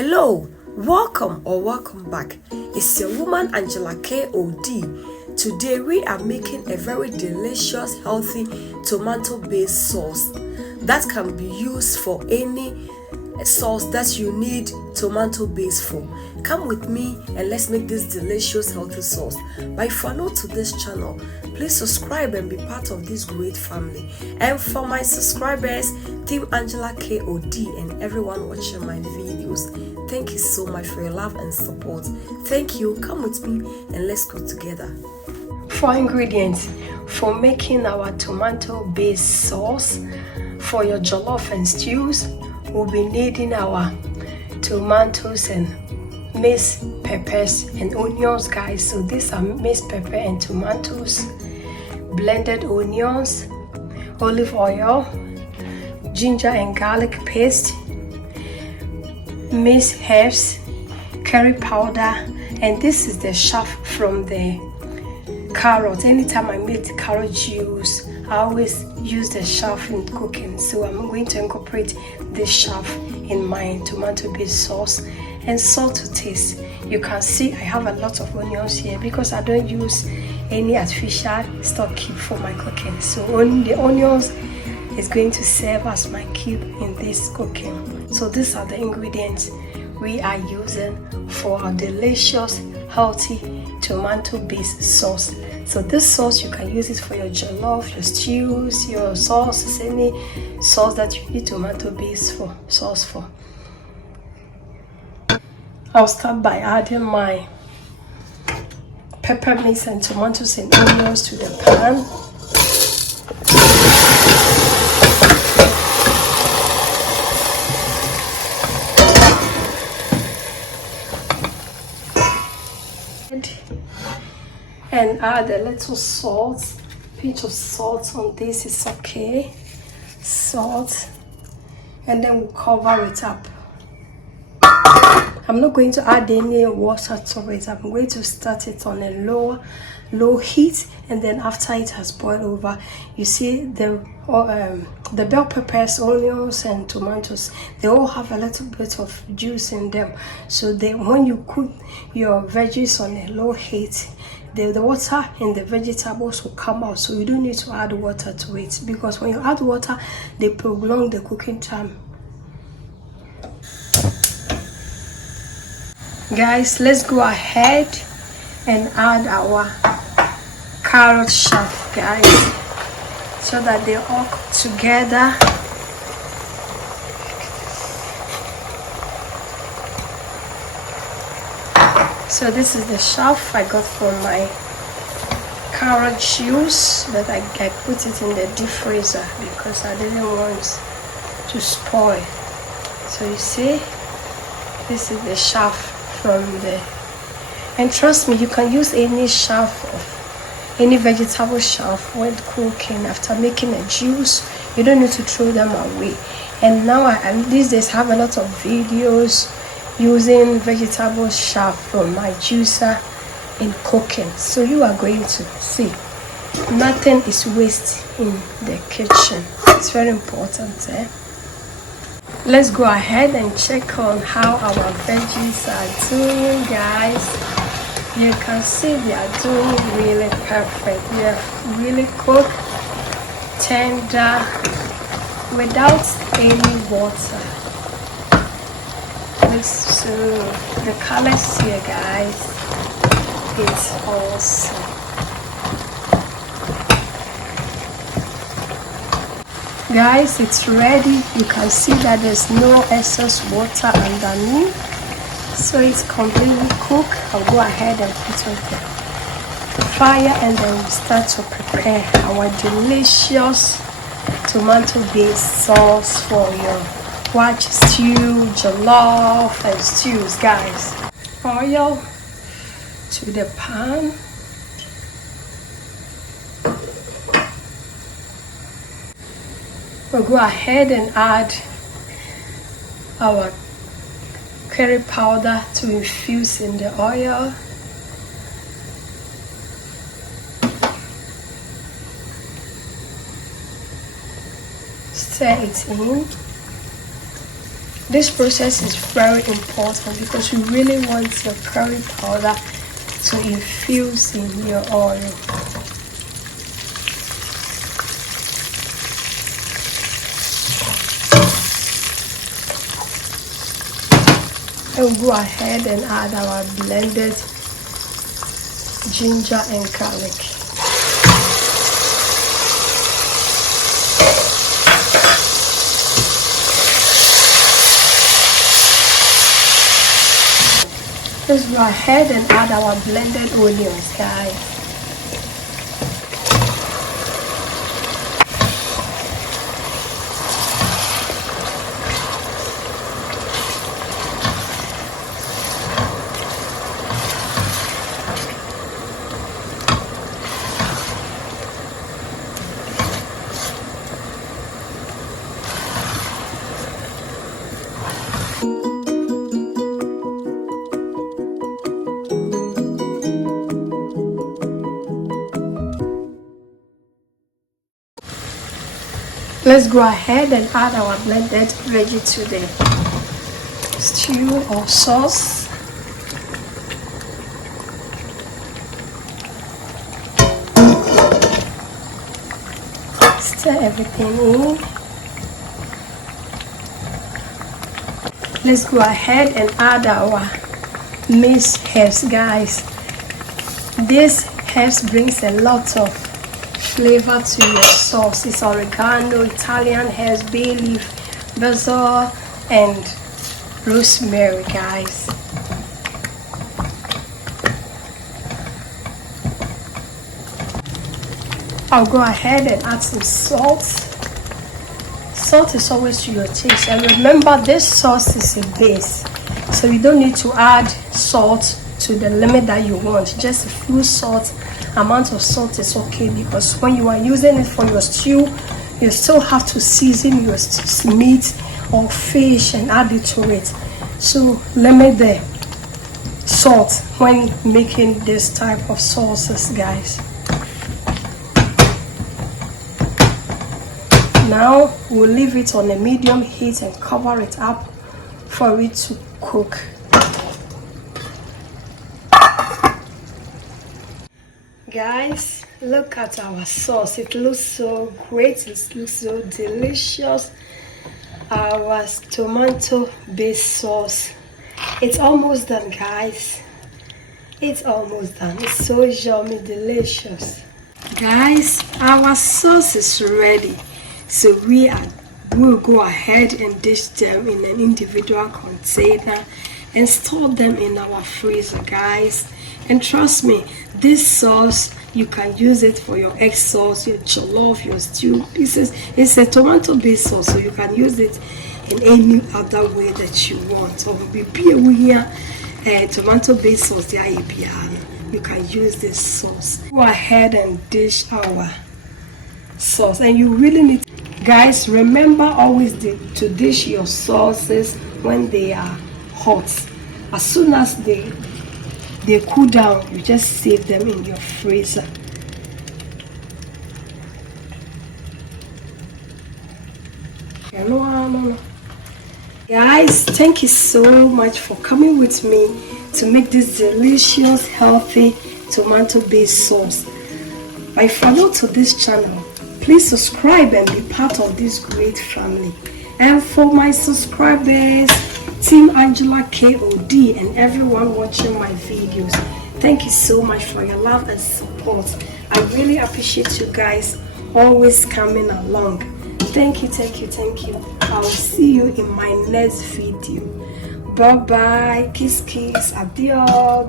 Hello, welcome or welcome back. It's your woman Angela KOD. Today we are making a very delicious, healthy tomato-based sauce that can be used for any sauce that you need tomato base for. Come with me and let's make this delicious healthy sauce. But if you are new to this channel, please subscribe and be part of this great family. And for my subscribers, Team Angela KOD and everyone watching my videos, thank you so much for your love and support. Thank you. Come with me and let's go together. 4 ingredients for making our tomato based sauce for your jollof and stews. We'll be needing our tomatoes and minced peppers and onions, guys. So these are minced pepper and tomatoes, blended onions, olive oil, ginger and garlic paste, minced herbs, curry powder, and this is the chaff from the carrot. Anytime I make carrot juice, I always use the chaff in cooking, so I'm going to incorporate this chaff in my tomato based sauce. And salt to taste. You can see I have a lot of onions here because I don't use any artificial stock cube for my cooking, so only the onions is going to serve as my cube in this cooking. So these are the ingredients we are using for our delicious, healthy tomato based sauce. So this sauce, you can use it for your jollof, your stews, your sauces, any sauce that you need tomato based for sauce for. I'll start by adding my pepper mix and tomatoes and onions to the pan. And add a little salt, pinch of salt on this is okay, salt, and then we'll cover it up. I'm not going to add any water to it. I'm going to start it on a low heat, and then after it has boiled over, you see the bell peppers, onions and tomatoes, they all have a little bit of juice in them. So when you cook your veggies on a low heat, the water in the vegetables will come out, so you don't need to add water to it, because when you add water, they prolong the cooking time. Guys, let's go ahead and add our carrot chaff, guys, so that they all cook together. So this is the chaff I got from my carrot juice, but I put it in the deep freezer because I didn't want to spoil. So you see, this is the chaff from the, and trust me, you can use any chaff of any vegetable chaff when cooking. After making a juice, you don't need to throw them away. And now these days have a lot of videos using vegetable chaff from my juicer in cooking, so you are going to see nothing is waste in the kitchen. It's very important. Let's go ahead and check on how our veggies are doing, guys. You can see they are doing really perfect. They are really cooked, tender, without any water. So the colors here, guys, it's awesome. Guys, it's ready. You can see that there's no excess water underneath, so it's completely cooked. I'll go ahead and put on the fire, and then we'll start to prepare our delicious tomato based sauce for your watch stew, jollof and stews, guys. Oil to the pan. We'll go ahead and add our curry powder to infuse in the oil. Stir it in. This process is very important because you really want your curry powder to infuse in your oil. We'll go ahead and add our blended ginger and garlic. Let's go ahead and add our blended onions, guys. Let's go ahead and add our blended veggie to the stew or sauce. Stir everything in. Let's go ahead and add our minced herbs, guys. This herbs brings a lot of flavor to your sauce. It's oregano, Italian herbs, bay leaf, basil, and rosemary, guys. I'll go ahead and add some salt. Salt is always to your taste, and remember this sauce is a base, so you don't need to add salt to the limit that you want. Just a few amount of salt is okay, because when you are using it for your stew, you still have to season your meat or fish and add it to it. So limit the salt when making this type of sauces, guys. Now we'll leave it on a medium heat and cover it up for it to cook. Guys, look at our sauce. It looks so great. It looks so delicious. Our tomato based sauce. It's almost done, guys. It's almost done. It's so yummy, delicious. Guys, our sauce is ready. So we'll go ahead and dish them in an individual container and store them in our freezer, guys. And trust me, this sauce, you can use it for your egg sauce, your jollof, your stew. It's a tomato based sauce, so you can use it in any other way that you want. Or tomato based sauce, you can use this sauce. Go ahead and dish our sauce, and you really need, guys, remember always to dish your sauces when they are hot. As soon as they cool down, you just save them in your freezer. Guys, thank you so much for coming with me to make this delicious, healthy tomato based sauce. But if you're new to this channel, please subscribe and be part of this great family. And for my subscribers, Team Angela KOD, and everyone watching my videos, thank you so much for your love and support. I really appreciate you guys always coming along. Thank you, thank you, thank you. I'll see you in my next video. Bye bye. Kiss kiss. Adios.